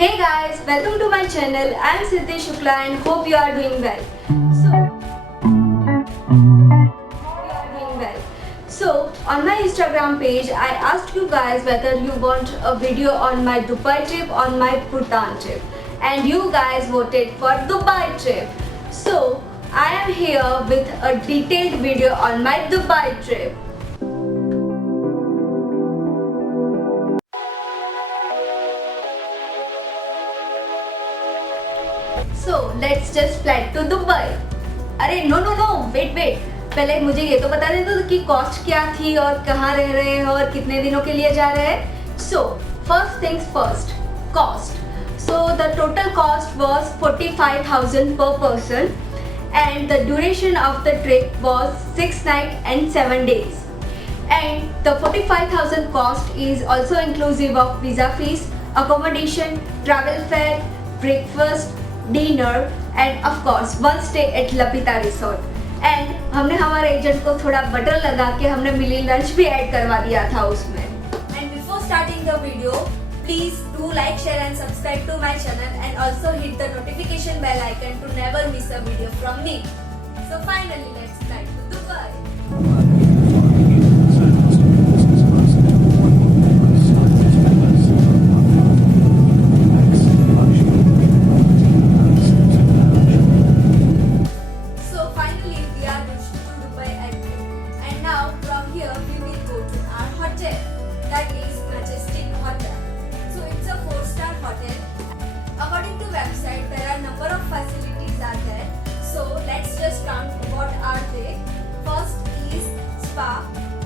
Hey guys, welcome to my channel. I am Siddhi Shukla and hope you are doing well. So, on my Instagram page, I asked you guys whether you want a video on my Dubai trip, on my Bhutan trip, and you guys voted for Dubai trip. So, I am here with a detailed video on my Dubai trip. So let's just fly to Dubai. अरे no wait पहले मुझे ये तो बता दे दो कि कॉस्ट क्या थी और कहाँ रह रहे हैं और कितने दिनों के लिए जा रहे हैं. So first things first, cost. So the total cost was 45,000 per person and the duration of the trip was 6 nights and 7 days. And the 45,000 cost is also inclusive of visa fees, accommodation, travel fare, breakfast, dinner and of course one stay at Lapita Resort. And हमने हमारे एजेंट को थोड़ा बटर लगा के हमने मिली लंच भी ऐड करवा दिया था उसमें. And before starting the video, please do like, share and subscribe to my channel and also hit the notification bell icon to never miss a video from me. So finally let's fly to Dubai.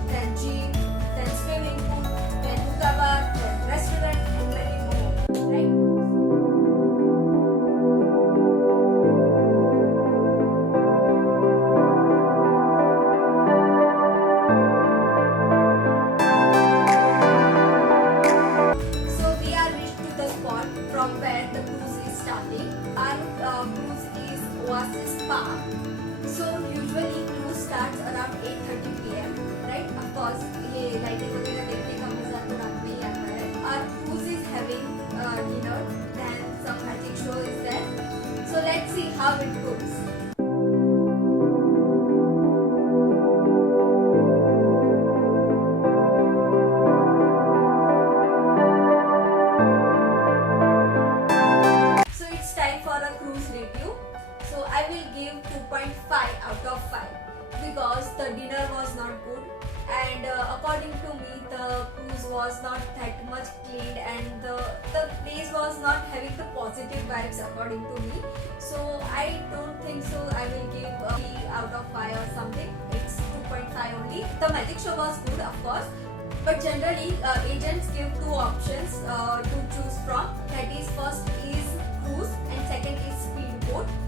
Then gym, then swimming pool, then hookah bar, then restaurant and many more, right? So we are reached to the spot from where the cruise is starting. Our cruise is Oasis Spa. So usually cruise starts around 8:30 p.m. right? Of course, ये लाइटिंग वगैरह देखने का मजा तो रात में ही आता है. Our cruise is having dinner, then some magic show is there. So let's see how it goes. So it's time for a cruise review. So I will give 2.5 out of 5 because the dinner was not good and according to me the cruise was not that much cleaned and the place was not having the positive vibes according to me. So I don't think so. I will give 3 out of 5 or something. It's 2.5 only. The magic show was good of course, but generally agents give 2 options to choose from. That is, first is cruise and second is speedboat.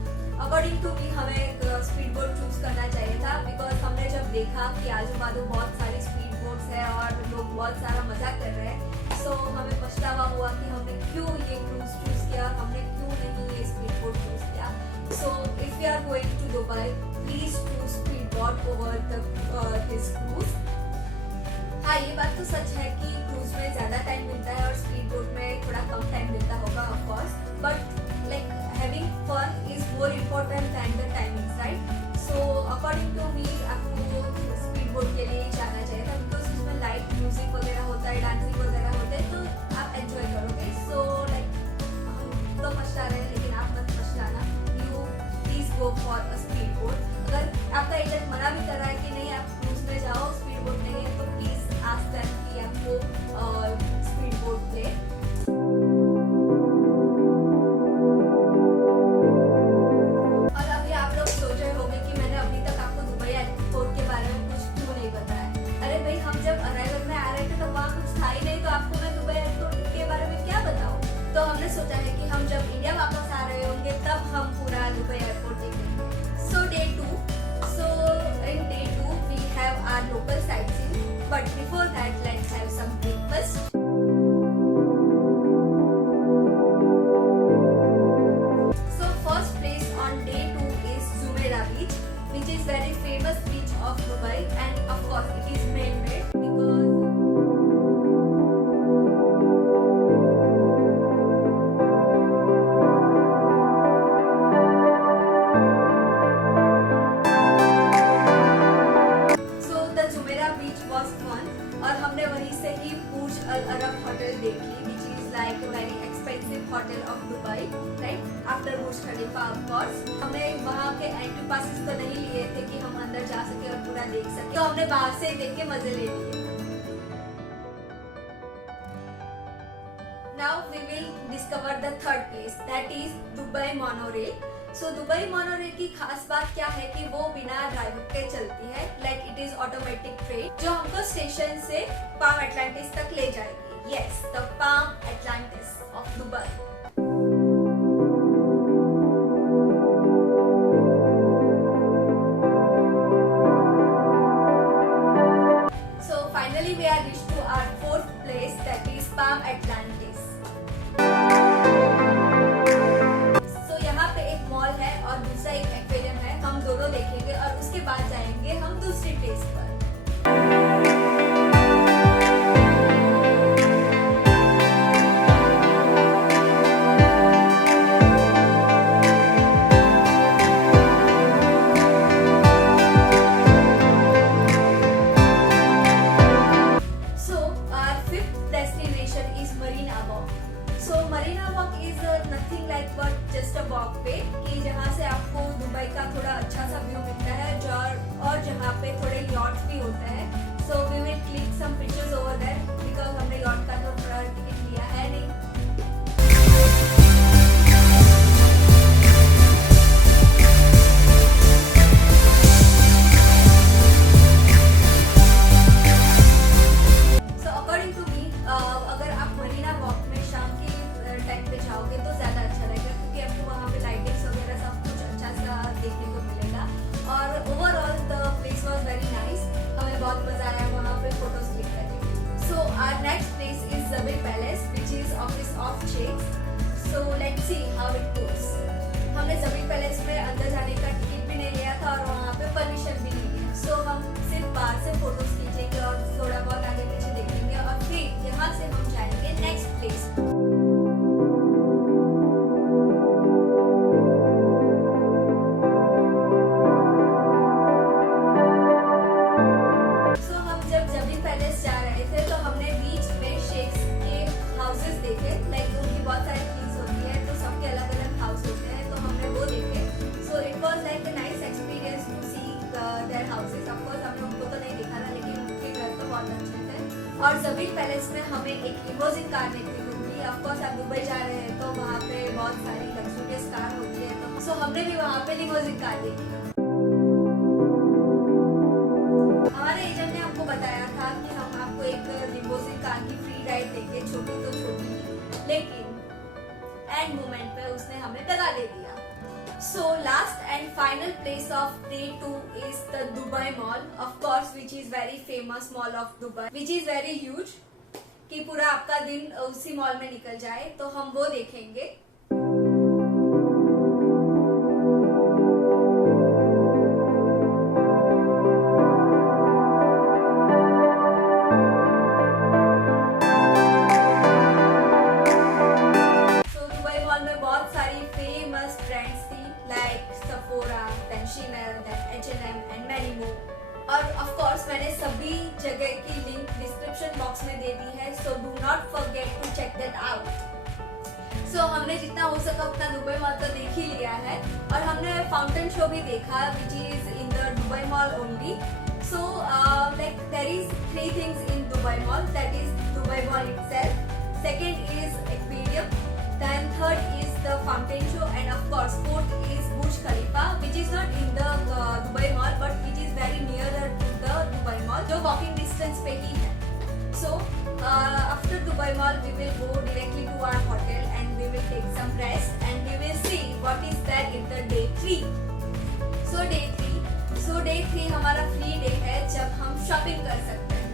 According to me हमें speedboat choose करना चाहिए था बिकॉज हमने जब देखा कि आजू बाजू बहुत सारी स्पीड बोट्स है और लोग बहुत सारा मजा कर रहे हैं, सो हमें पछतावा हुआ कि हमने क्यों ये क्रूज चूज किया, हमने क्यों नहीं ये स्पीड बोट चूज किया. So if you are going to Dubai please choose speedboat over this cruise. हाँ, ये बात तो सच है कि क्रूज में ज्यादा टाइम मिलता है और स्पीड बोट में थोड़ा कम टाइम मिलता होगा of course, but like having fun is more important than the timings, right? So according to me आपको स्पीड बोट के लिए जाना चाहिए था बिकॉज उसमें लाइट म्यूजिक वगैरह होता है, डांसिंग वगैरह होते हैं, तो आप एंजॉय करोगे. सो लाइक हम तो पछता रहे हैं लेकिन आप मत पछताना. You please go for a speed boat. अगर आपका एजेंट मना भी कर रहा है कि नहीं आप क्रूज में जाओ, स्पीड बोट नहीं है, तो प्लीज आस्क देम कि आपको स्पीड बोट दे. तो हमने सोचा है कि हम जब इंडिया वापस आ रहे होंगे तब हम पूरा दुबई एयरपोर्ट देखेंगे. So day 2. So in day 2 we have our local sightseeing, but before that let's have some breakfast. So first place on day 2 is Jumeirah Beach, which is very famous beach of Dubai and of course it is man-made because hotel of Dubai, right after Burj Khalifa of course. हमने वहाँ के entry passes तो नहीं लिए थे कि हम अंदर जा सके और पूरा देख सके, तो हमने बाहर से देख के मजे ले लिए। Now we will discover the third place, that is Dubai monorail. So Dubai monorail की खास बात क्या है कि वो बिना ड्राइवर के चलती है, like it is automatic train जो हमको स्टेशन से पाम एटलांटिस तक ले जाएगी। Yes, the palm Atlantis of Dubai. So finally we are reached to our fourth place, that is Palm Atlantis. So यहाँ पे एक मॉल है और दूसरा एक एक्वेरियम है, हम दोनों देखेंगे और उसके बाद जाएंगे हम दूसरी प्लेस पर। Marina walk is nothing like but just a walkway कि जहाँ से आपको दुबई का थोड़ा अच्छा सा व्यू मिलता है और जहाँ पे थोड़े यॉट्स भी होते हैं। So we will click some pictures over there because हमने यॉट का तो थोड़ा टिकट लिया है नहीं। जाओगे तो ज्यादा अच्छा रहेगा क्योंकि आपको वहाँ पे लाइटिंग्स वगैरह सब कुछ अच्छा सा देखने को मिलेगा और overall the place was very nice. हमें बहुत मजा आया वहाँ पे फोटोज क्लिक करके। So our next place is Zabeel palace which is office of sheikhs. So let's see how it goes. हमने ज़बीर पैलेस में अंदर जाने का टिकट भी नहीं लिया था और वहाँ पे परमिशन भी नहीं है। सो हम सिर्फ बाहर से फोटोज खींचेंगे और थोड़ा बहुत आगे पीछे देखेंगे और फिर यहाँ से हम जाएंगे नेक्स्ट प्लेस। और ज़बीर पैलेस में हमें एक लिमोजिन कार देखने को मिली। ऑफ कोर्स आप दुबई जा रहे हैं तो वहाँ पे बहुत सारी लग्जरियस कार होती है, तो सो हमने भी वहाँ पे लिमोजिन कार देखी। हमारे एजेंट ने हमको बताया था कि हम आपको एक लिमोजिन कार की फ्री राइड देंगे, छोटी तो छोटी, लेकिन एंड मोमेंट पे उसने हमें दगा दे दिया। So last and final place of day 2 is the Dubai Mall, of course, which is very famous mall of Dubai, which is very huge. कि पूरा आपका दिन उसी मॉल में निकल जाए, तो हम वो देखेंगे। So दुबई मॉल में बहुत सारी famous brands like Sephora, then Chanel, then H&M and many more. और of course मैंने सभी जगह की लिंक डिस्क्रिप्शन बॉक्स में दे दी है, so do not forget to check that out. So हमने जितना हो सका उतना दुबई मॉल तो देख ही लिया है और हमने फाउंटेन शो भी देखा which is in the Dubai Mall only. So like there is 3 things in Dubai Mall, that is Dubai Mall itself, second is aquarium, then third is the fountain show, and of course fourth is Burj Khalifa, which is not in the Dubai Mall but which is very nearer to the Dubai Mall, जो walking distance पे ही है। So after Dubai Mall we will go directly to our hotel and we will take some rest and we will see what is there in the day 3. So day 3 हमारा free day है जब हम शॉपिंग कर सकते हैं।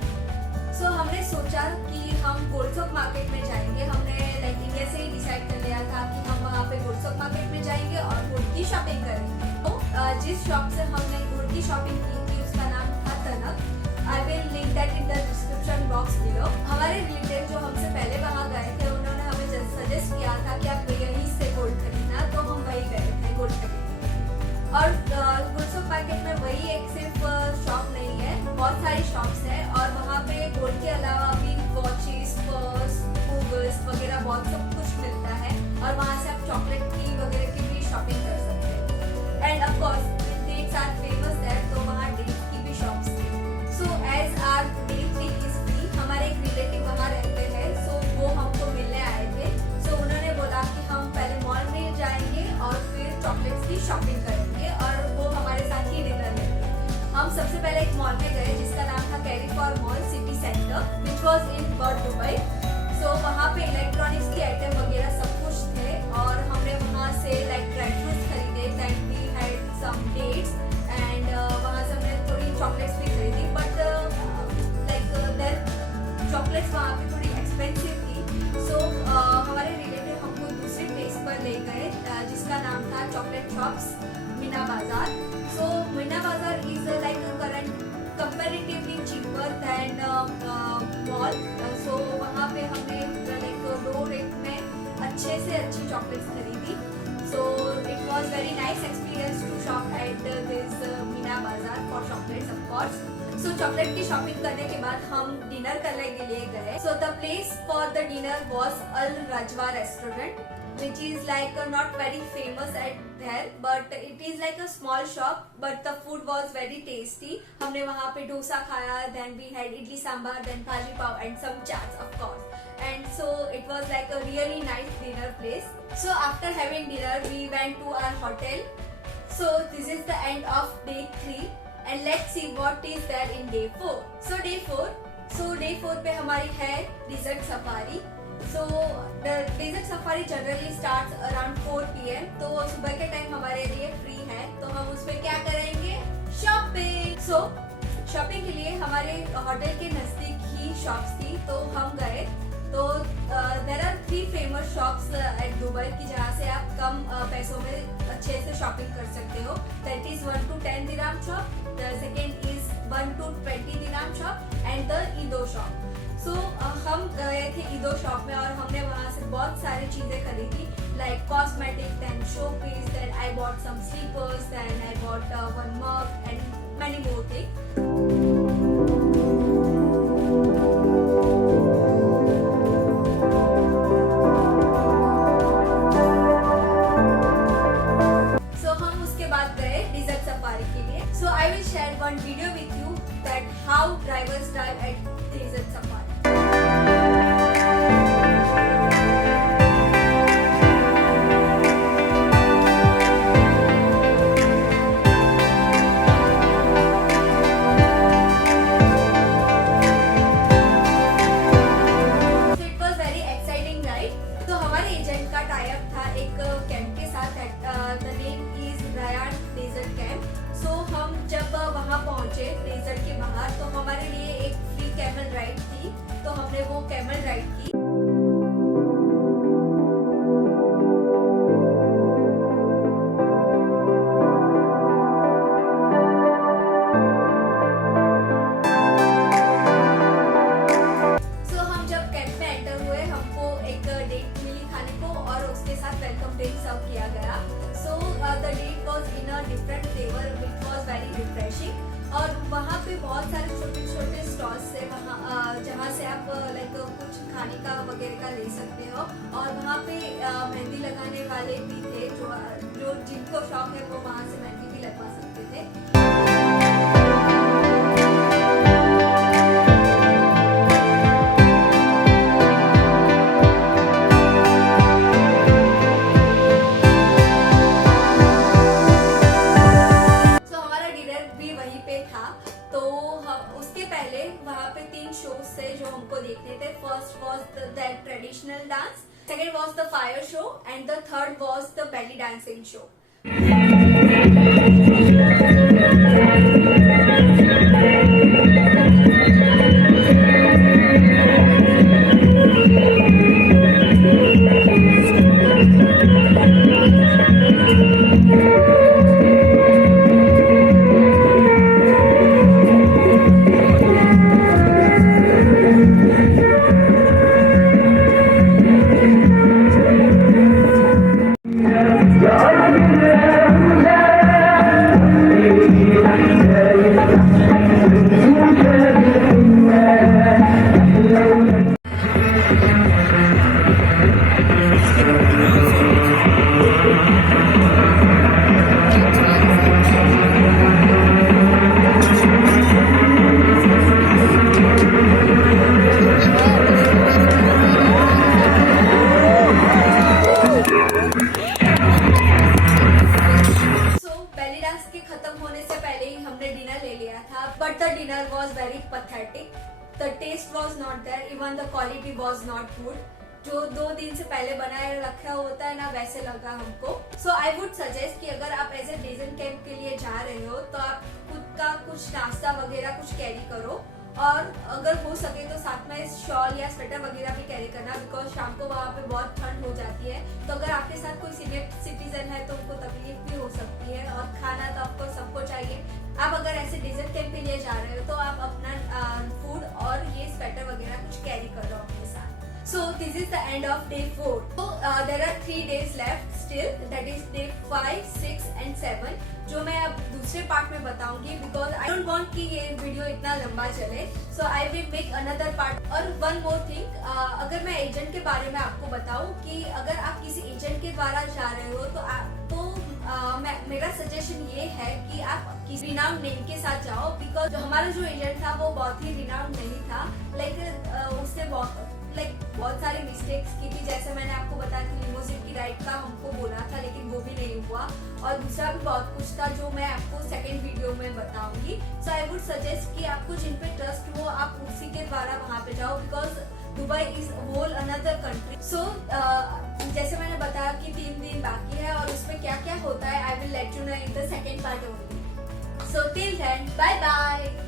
So हमने सोचा कि हम गोल्डसॉक मार्केट में जाएंगे। हमने लाइक इंडिया से ही डिसाइड कर लिया था कि हम वहाँ पे गोल्डसॉक मार्केट में जाएंगे और गोल्ड की शॉपिंग करेंगे। तो जिस शॉप से हमने गोल्ड की शॉपिंग की थी उसका नाम था तनक। I will link that in the description box below. हमारे रिलेटिव जो हमसे पहले वहाँ गए थे उन्होंने हमें सजेस्ट किया था कि आप यहीं से गोल्ड खरीदना, तो हम वही गए थे गोल्ड खरीदने। और गोल्डसॉक मार्केट में वही एक सिर्फ शॉप नहीं है, बहुत सारी शॉप्स हैं और वहाँ पे गोल्ड के अलावा भी वॉचेस, पर्स, गूगल्स वगैरह बहुत सब कुछ मिलता है। जिसका नाम था चॉकलेट शॉप्स मीना बाजार. So Meena Bazaar is like current comparatively cheaper than mall. So वहाँ पे हमने लाइक लो रेट में अच्छे से अच्छी चॉकलेट्स खरीदी. So it was very nice experience to shop at this Meena Bazaar for chocolates of course. So chocolate की शॉपिंग करने के बाद हम डिनर करने के लिए गए. So the place for the dinner was Al Rajwa restaurant which is like not very famous at there, but it is like a small shop, but the food was very tasty. हमने वहाँ पे डोसा खाया, then we had idli sambar, then bhaji pav and some chats of course. And so it was like a really nice dinner place. So after having dinner we went to our hotel. So this is the end of day 3 and let's see what is there in day 4. So day 4 पे हमारी है desert safari. So the desert safari generally starts around 4 PM. तो सुबह के टाइम हमारे लिए फ्री है, तो हम उसमें क्या करेंगे? शॉपिंग. So शॉपिंग के लिए हमारे होटल के नजदीक ही शॉप्स थी, तो हम गए. तो there are 3 famous shops at Dubai की जहाँ से आप कम पैसों में अच्छे से शॉपिंग कर सकते हो. That is 1 to 10 dirham shop. The second is 1 to 20 dirham shop and the Edo shop. सो हम गए थे ईदो शॉप में और हमने वहाँ से बहुत सारी चीज़ें खरीदी like cosmetic, then showpiece, then I bought some slippers, then I bought one mug and many more things. So हम उसके बाद गए डिजर्ट सफारी के लिए. So I will share one video with you that how drivers drive at desert safari. Desert के बाहर तो हमारे लिए एक फ्री कैमल राइड थी, तो हमने वो कैमल राइड की. सो हम जब कैंप में एंटर हुए हमको एक डेट मिली खाने को और उसके साथ वेलकम ड्रिंक सर्व किया गया. So the date was in a different flavour which was very refreshing. और वहाँ पे बहुत सारे छोटे छोटे स्टॉल्स थे वहाँ जहाँ से आप लाइक कुछ खाने का वगैरह का ले सकते हो. और वहाँ पे मेहंदी लगाने वाले भी थे जो जिनको शौक है वो वहाँ से मेहंदी भी लगवा सकते थे. First was the traditional dance, second was the fire show, and the third was the belly dancing show. The taste was not there, even the quality was not good. जो 2 दिन से पहले बनाए रखा होता है ना वैसे लगा हमको. So I would suggest कि अगर आप एज ए डेजर्ट कैंप के लिए जा रहे हो तो आप खुद का कुछ नाश्ता वगैरह कुछ कैरी करो और अगर हो सके तो साथ में शॉल या स्वेटर वगैरह भी कैरी करना, बिकॉज शाम को वहाँ पे बहुत ठंड हो जाती है. तो अगर आपके साथ कोई कोई सीनियर सिटीजन है तो उनको तकलीफ भी हो सकती है, और खाना तो आपको सबको चाहिए। आप अगर ऐसे डेजर्ट कैंप के लिए जा रहे हो तो आप अपना फूड और ये स्वेटर वगैरह कुछ कैरी कर लो अपने साथ। So this is the end of day 4. So there are 3 days left still, that is day 5, 6 and 7, जो मैं अब दूसरे पार्ट में बताऊंगी बिकॉज आई डोंट वांट कि ये वीडियो इतना लंबा चले। So I will make another part. और वन मोर थिंग, अगर मैं एजेंट के बारे में आपको बताऊं कि अगर आप किसी एजेंट के द्वारा जा रहे हो तो मेरा सजेशन ये है कि आप किसी रिनाउंड नेम के साथ जाओ, बिकॉज हमारा जो एजेंट था वो बहुत ही रिनाउंड नहीं था। उससे बहुत सारी मिस्टेक्स की थी, जैसे मैंने आपको बताया कि लिमोजिन की राइड का हमको बोला था लेकिन वो भी नहीं हुआ, और दूसरा भी बहुत कुछ था जो मैं आपको सेकंड वीडियो में बताऊंगी। सो आई वुड सजेस्ट कि आपको जिन पे ट्रस्ट हो आप उसी के द्वारा वहाँ पे जाओ, because Dubai is whole another country. So जैसे मैंने बताया कि 3 दिन बाकी है और उसमें क्या क्या होता है I will let you know in the second part only. So till then bye bye.